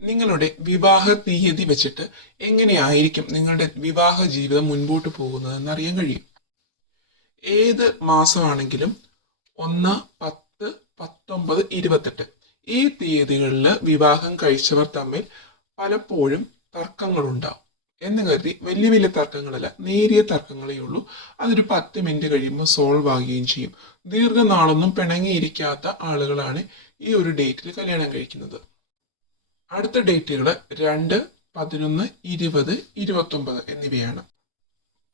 നിങ്ങളുടെ വിവാഹ തീയതി വെച്ചിട്ട് എങ്ങനെയായിരിക്കും നിങ്ങളുടെ വിവാഹ ജീവിതം മുൻപോട്ട് പോകുന്നതെന്ന് അറിയാൻ കഴിയും? ഏത് മാസമാണെങ്കിലും ഒന്ന് പത്ത് പത്തൊമ്പത് ഇരുപത്തെട്ട്. ഈ തീയതികളിൽ വിവാഹം കഴിച്ചവർ തമ്മിൽ പലപ്പോഴും തർക്കങ്ങളുണ്ടാവും. എന്ന് കരുതി വലിയ വലിയ തർക്കങ്ങളല്ല നേരിയ തർക്കങ്ങളേ ഉള്ളൂ. അതൊരു പത്ത് മിനിറ്റ് കഴിയുമ്പോൾ സോൾവ് ആകുകയും ചെയ്യും. ദീർഘനാളൊന്നും പിണങ്ങിയിരിക്കാത്ത ആളുകളാണ് ഈ ഒരു ഡേറ്റിൽ കല്യാണം കഴിക്കുന്നത്. അടുത്ത ഡേറ്റുകൾ രണ്ട് പതിനൊന്ന് ഇരുപത് ഇരുപത്തൊമ്പത് എന്നിവയാണ്.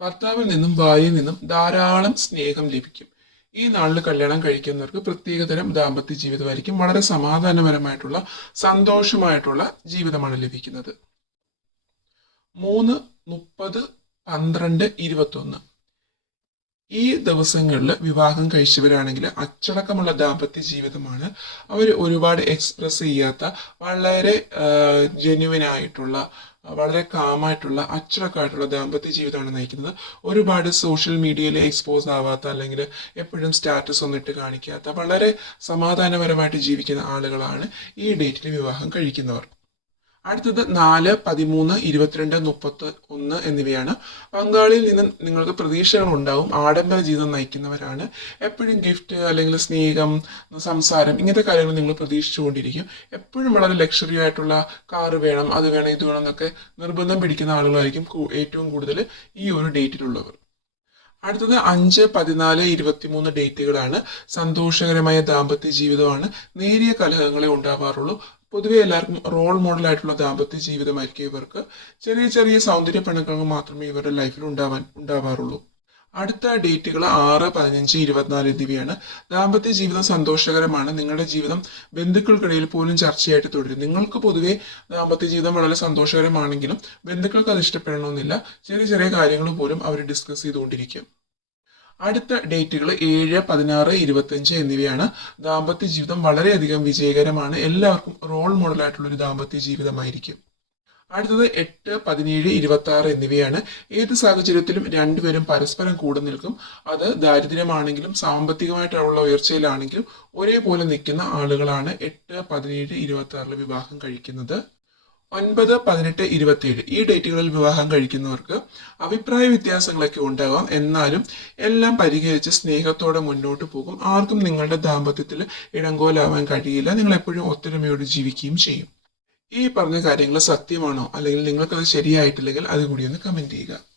ഭർത്താവിൽ നിന്നും ഭാര്യയിൽ നിന്നും ധാരാളം സ്നേഹം ലഭിക്കും. ഈ നാളിൽ കല്യാണം കഴിക്കുന്നവർക്ക് പ്രത്യേകതരം ദാമ്പത്യ ജീവിതമായിരിക്കും. വളരെ സമാധാനപരമായിട്ടുള്ള സന്തോഷമായിട്ടുള്ള ജീവിതമാണ് ലഭിക്കുന്നത്. മൂന്ന് മുപ്പത് പന്ത്രണ്ട് ഇരുപത്തൊന്ന്. ഈ ദിവസങ്ങളിൽ വിവാഹം കഴിച്ചവരാണെങ്കിൽ അച്ചടക്കമുള്ള ദാമ്പത്യ ജീവിതമാണ് അവർ ഒരുപാട് എക്സ്പ്രസ് ചെയ്യാത്ത വളരെ ജെന്യുവൻ ആയിട്ടുള്ള വളരെ കാമായിട്ടുള്ള അച്ചടക്കമായിട്ടുള്ള ദാമ്പത്യ ജീവിതമാണ് നയിക്കുന്നത്. ഒരുപാട് സോഷ്യൽ മീഡിയയിൽ എക്സ്പോസ് ആവാത്ത അല്ലെങ്കിൽ എപ്പോഴും സ്റ്റാറ്റസ് ഒന്നും ഇട്ട് കാണിക്കാത്ത വളരെ സമാധാനപരമായിട്ട് ജീവിക്കുന്ന ആളുകളാണ് ഈ ഡേറ്റിൽ വിവാഹം കഴിക്കുന്നവർ. അടുത്തത് നാല് പതിമൂന്ന് ഇരുപത്തിരണ്ട് മുപ്പത്തി ഒന്ന് എന്നിവയാണ്. പങ്കാളിയിൽ നിന്ന് നിങ്ങൾക്ക് പ്രതീക്ഷകൾ ഉണ്ടാവും ആഡംബര ജീവിതം നയിക്കുന്നവരാണ്. എപ്പോഴും ഗിഫ്റ്റ് അല്ലെങ്കിൽ സ്നേഹം സംസാരം ഇങ്ങനത്തെ കാര്യങ്ങൾ നിങ്ങൾ പ്രതീക്ഷിച്ചുകൊണ്ടിരിക്കും. എപ്പോഴും വളരെ ലക്ഷറി ആയിട്ടുള്ള കാറ് വേണം അത് വേണം ഇത് വേണം എന്നൊക്കെ നിർബന്ധം പിടിക്കുന്ന ആളുകളായിരിക്കും ഏറ്റവും കൂടുതൽ ഈ ഒരു ഡേറ്റിലുള്ളവർ അടുത്തത് അഞ്ച് പതിനാല് ഇരുപത്തിമൂന്ന് ഡേറ്റുകളാണ് സന്തോഷകരമായ ദാമ്പത്യ ജീവിതമാണ്. നേരിയ കലഹങ്ങളെ ഉണ്ടാവാറുള്ളൂ. പൊതുവെ എല്ലാവർക്കും റോൾ മോഡലായിട്ടുള്ള ദാമ്പത്യ ജീവിതമായിരിക്കും ഇവർക്ക്. ചെറിയ ചെറിയ സൗന്ദര്യ പിണക്കങ്ങൾ മാത്രമേ ഇവരുടെ ലൈഫിൽ ഉണ്ടാവാൻ ഉണ്ടാവാറുള്ളൂ. അടുത്ത ഡേറ്റുകൾ ആറ് പതിനഞ്ച് ഇരുപത്തിനാല് എന്നിവയാണ്. ദാമ്പത്യ ജീവിതം സന്തോഷകരമാണ്. നിങ്ങളുടെ ജീവിതം ബന്ധുക്കൾക്കിടയിൽ പോലും ചർച്ചയായിട്ട് തുടരും. നിങ്ങൾക്ക് പൊതുവെ ദാമ്പത്യ ജീവിതം വളരെ സന്തോഷകരമാണെങ്കിലും ബന്ധുക്കൾക്ക് അത് ഇഷ്ടപ്പെടണമെന്നില്ല. ചെറിയ ചെറിയ കാര്യങ്ങൾ പോലും അവർ ഡിസ്കസ് ചെയ്തുകൊണ്ടിരിക്കും. അടുത്ത ഡേറ്റുകൾ ഏഴ് പതിനാറ് ഇരുപത്തഞ്ച് എന്നിവയാണ്. ദാമ്പത്യ ജീവിതം വളരെയധികം വിജയകരമാണ്. എല്ലാവർക്കും റോൾ മോഡലായിട്ടുള്ള ഒരു ദാമ്പത്യ ജീവിതമായിരിക്കും. അടുത്തത് എട്ട് പതിനേഴ് ഇരുപത്തി ആറ് എന്നിവയാണ്. ഏത് സാഹചര്യത്തിലും രണ്ടുപേരും പരസ്പരം കൂടെ നിൽക്കും. അത് ദാരിദ്ര്യമാണെങ്കിലും സാമ്പത്തികമായിട്ടുള്ള ഉയർച്ചയിലാണെങ്കിലും ഒരേപോലെ നിൽക്കുന്ന ആളുകളാണ് എട്ട് പതിനേഴ് ഇരുപത്തി ആറിൽ വിവാഹം കഴിക്കുന്നത്. ഒൻപത് പതിനെട്ട് ഇരുപത്തിയേഴ് ഈ ഡേറ്റുകളിൽ വിവാഹം കഴിക്കുന്നവർക്ക് അഭിപ്രായ വ്യത്യാസങ്ങളൊക്കെ ഉണ്ടാകാം എന്നാലും എല്ലാം പരിഹരിച്ച് സ്നേഹത്തോടെ മുന്നോട്ട് പോകും. ആർക്കും നിങ്ങളുടെ ദാമ്പത്യത്തിൽ ഇടങ്കോലാവാൻ കഴിയില്ല. നിങ്ങൾ എപ്പോഴും ഒത്തൊരുമയോട് ജീവിക്കുകയും ചെയ്യും. ഈ പറഞ്ഞ കാര്യങ്ങൾ സത്യമാണോ? അല്ലെങ്കിൽ നിങ്ങൾക്കത് ശരിയായിട്ടില്ലെങ്കിൽ അതുകൂടി ഒന്ന് കമന്റ് ചെയ്യുക.